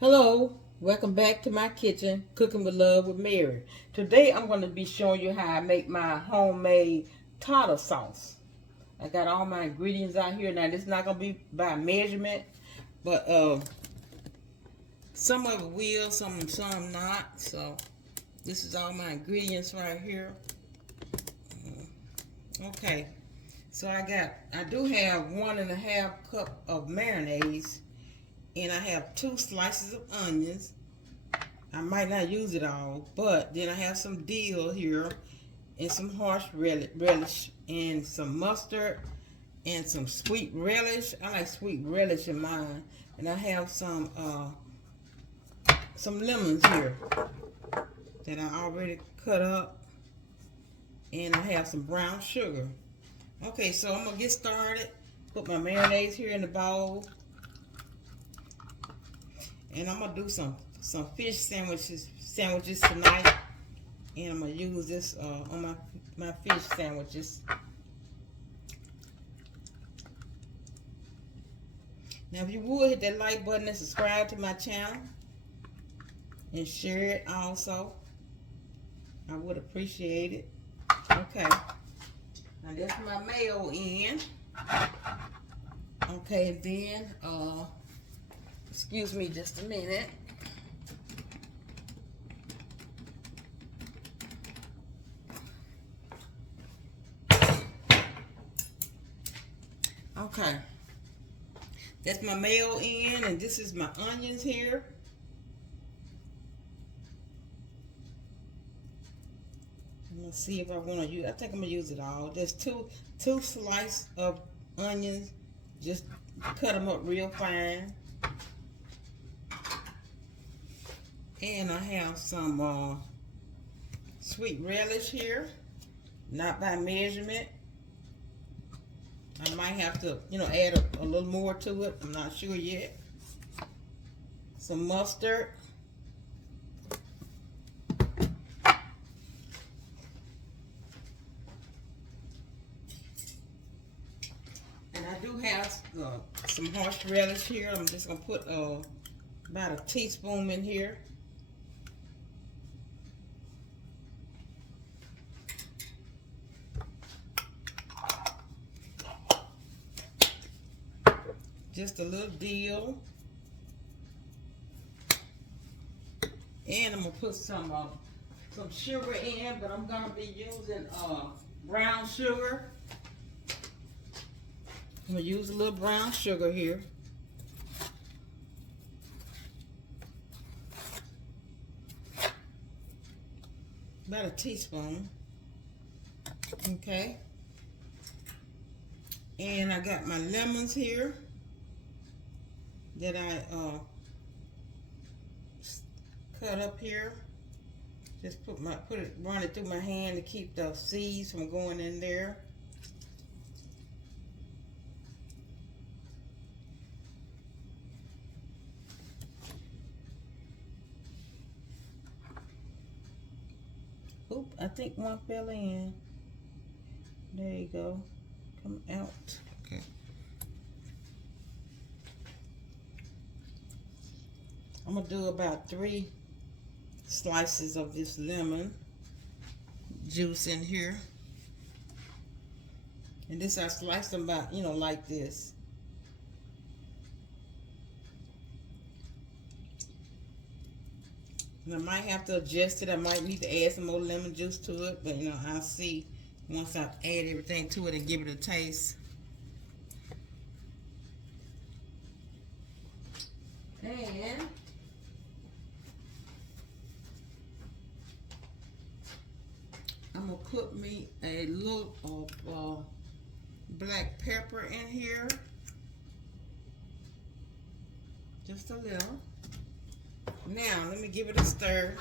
Hello, welcome back to my kitchen, Cooking with Love with Mary. Today I'm going to be showing you how I make my homemade tartar sauce. I got all my ingredients out here. Now this is not going to be by measurement, but some of it will, some not. So this is all my ingredients right here. Okay, so I do have 1.5 cup of mayonnaise, and I have 2 slices of onions. I might not use it all, but then I have some dill here and some horse relish and some mustard and some sweet relish. I like sweet relish in mine. And I have some lemons here that I already cut up, and I have some brown sugar. Okay, so I'm gonna get started. Put my mayonnaise here in the bowl, and I'm gonna do some fish sandwiches tonight, and I'm gonna use this on my fish sandwiches. Now, if you would hit that like button and subscribe to my channel and share it also, I would appreciate it. Okay, now that's my mayo in. Okay, then excuse me just a minute. Okay, that's my mayo in, and this is my onions here. Let's see if I want to use. I think I'm gonna use it all. There's two slices of onions. Just cut them up real fine. And I have some sweet relish here, not by measurement. I might have to, add a little more to it. I'm not sure yet. Some mustard. And I do have some horse relish here. I'm just going to put about a teaspoon in here. Just a little dill. And I'm going to put some sugar in, but I'm going to be using brown sugar. I'm going to use a little brown sugar here. About a teaspoon. Okay. And I got my lemons here that I cut up here. Just run it through my hand to keep the seeds from going in there. Oop, I think one fell in. There you go. Come out. Okay. I'm gonna do about 3 slices of this lemon juice in here. And this I sliced them about, like this. And I might have to adjust it. I might need to add some more lemon juice to it, but I'll see once I add everything to it and give it a taste. And I'm gonna put me a little of black pepper in here, just a little. Now let me give it a stir.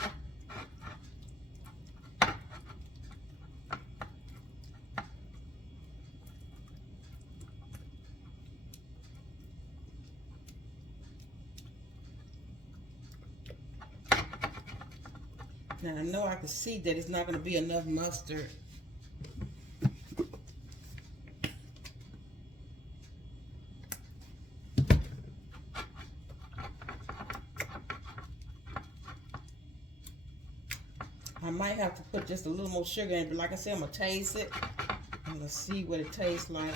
Now I know I can see that it's not going to be enough mustard. might have to put just a little more sugar in it, but like I said, I'm gonna taste it. I'm gonna see what it tastes like.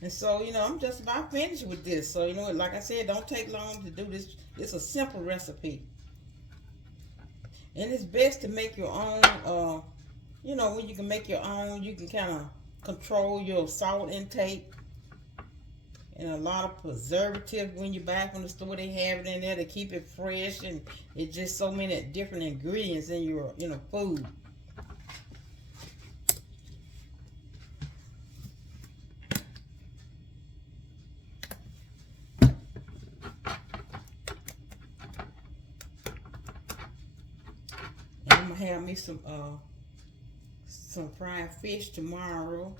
And so, you know, I'm just about finished with this. So, you know, like I said, don't take long to do this. It's a simple recipe. And it's best to make your own, you know, when you can make your own, you can kind of control your salt intake. And a lot of preservatives when you buy from the store, they have it in there to keep it fresh. And it's just so many different ingredients in your, you know, food. And I'm gonna have me some fried fish tomorrow,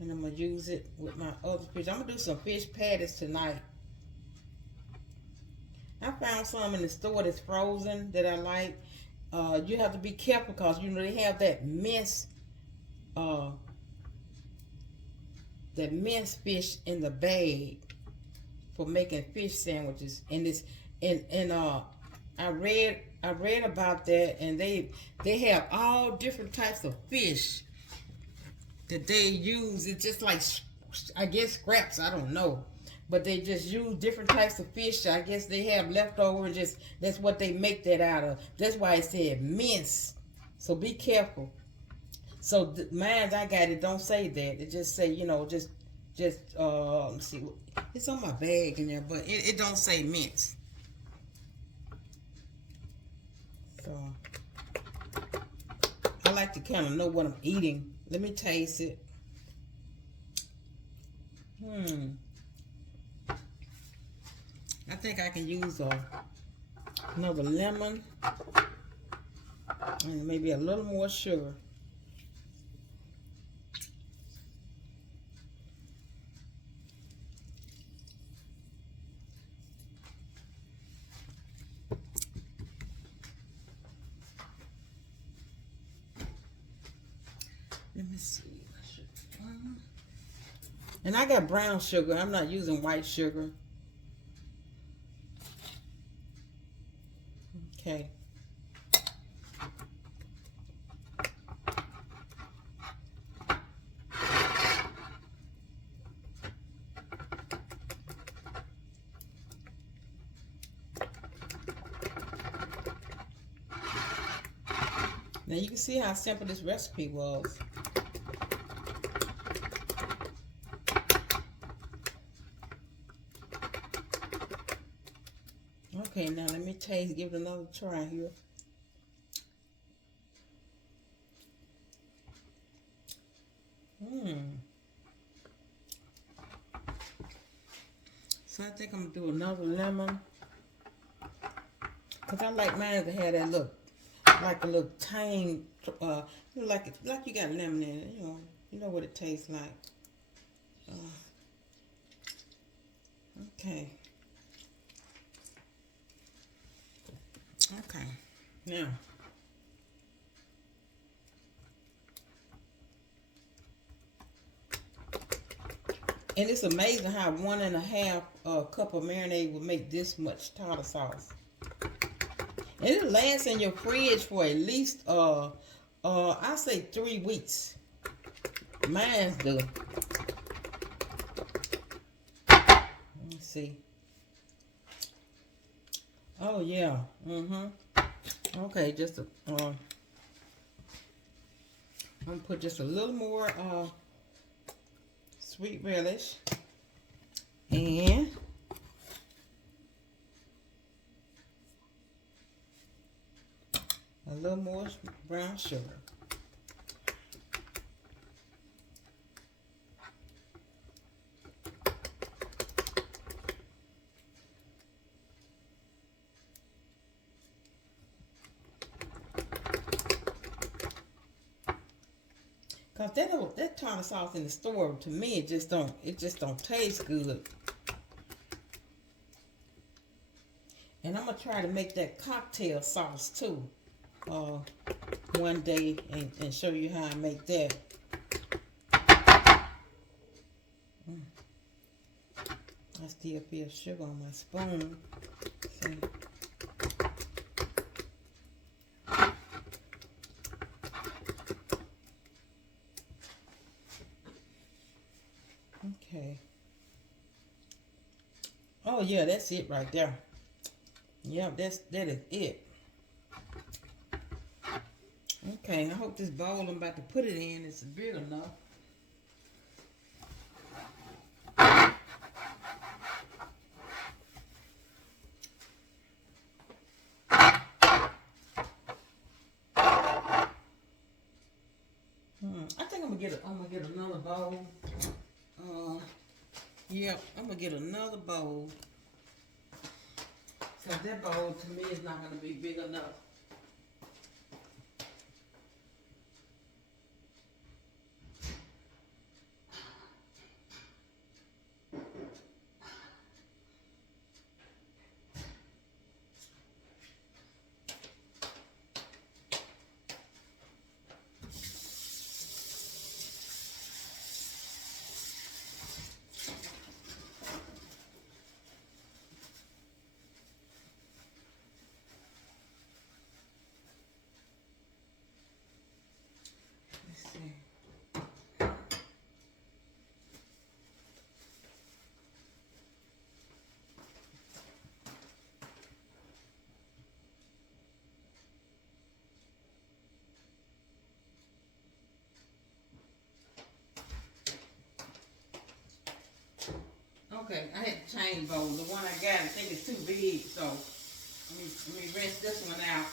and I'm gonna use it with my other fish. I'm gonna do some fish patties tonight. I found some in the store that's frozen that I like. You have to be careful because you know they have that mince fish in the bag for making fish sandwiches. And it's and I read about that, and they have all different types of fish that they use. It's just like, I guess, scraps, I don't know, but they just use different types of fish. I guess they have leftover, and just that's what they make that out of. That's why it said mince. So be careful. So mine, I got it, don't say that. It just say, you know, just let's see, it's on my bag in there, but it don't say mince. So I like to kind of know what I'm eating. Let me taste it. I think I can use another lemon and maybe a little more sugar. Let me see. And I got brown sugar. I'm not using white sugar. Okay. Now you can see how simple this recipe was. Okay, now let me taste, give it another try here. So I think I'm gonna do another lemon, cause I like mine to have that look, like a little tang, like you got lemon in it. You know what it tastes like. Okay. Okay. Now. And it's amazing how 1.5 cup of marinade will make this much tartar sauce. And it lasts in your fridge for at least I say 3 weeks. Mine's do. Let me see. Oh yeah. Okay, just I'm gonna put just a little more sweet relish and a little more brown sugar. Cause that tartar sauce in the store, to me, it just don't taste good. And I'm gonna try to make that cocktail sauce too, one day and show you how I make that. I still feel sugar on my spoon. See? Okay. Oh yeah, that's it right there. Yep, that is it. Okay, I hope this bowl I'm about to put it in is big enough. I think I'm gonna get another bowl. Yeah, I'm gonna get another bowl. Cause that bowl to me is not gonna be big enough. Let's see. Okay, I had to change bowl. The one I got, I think it's too big, so let me rinse this one out.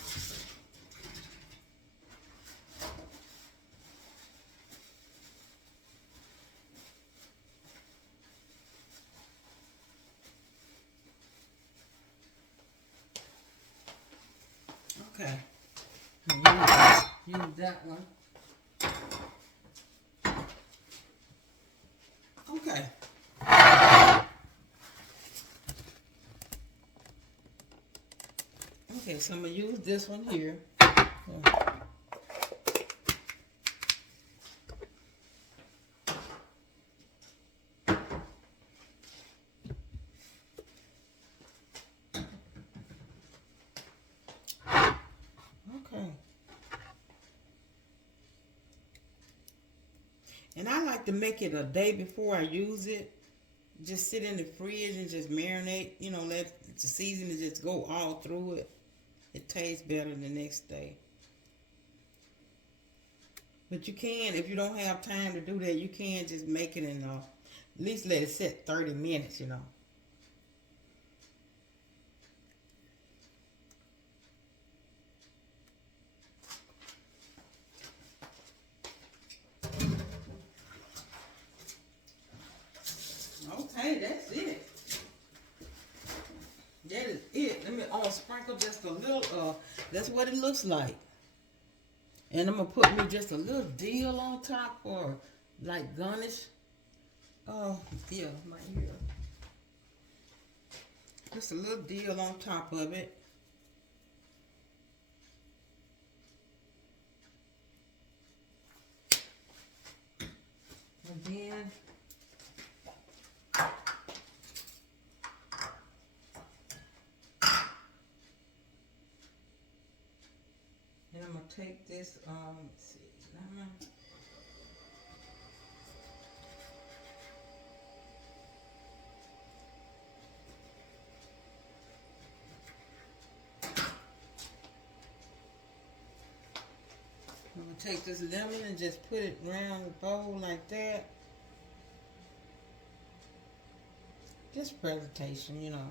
Okay, use that one. Okay. Okay, so I'm gonna use this one here. Yeah. Okay. And I like to make it a day before I use it. Just sit in the fridge and just marinate. You know, let the seasoning just go all through it. It tastes better the next day. But you can, if you don't have time to do that, you can just make it in, at least let it sit 30 minutes, you know. Okay, that's it. That is it. Let me sprinkle just a little, that's what it looks like. And I'm going to put me just a little dill on top for like garnish. Oh, yeah, my ear. Just a little dill on top of it. And then I'm going to take this, let's see, lemon. I'm going to take this lemon and just put it around the bowl like that. Just presentation, you know.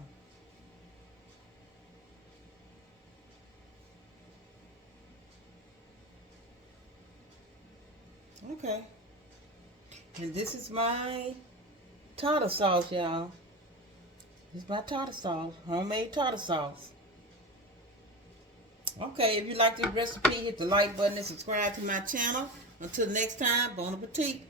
Okay. And this is my tartar sauce, y'all. This is my tartar sauce. Homemade tartar sauce. Okay, if you like this recipe, hit the like button and subscribe to my channel. Until next time, bon appetit.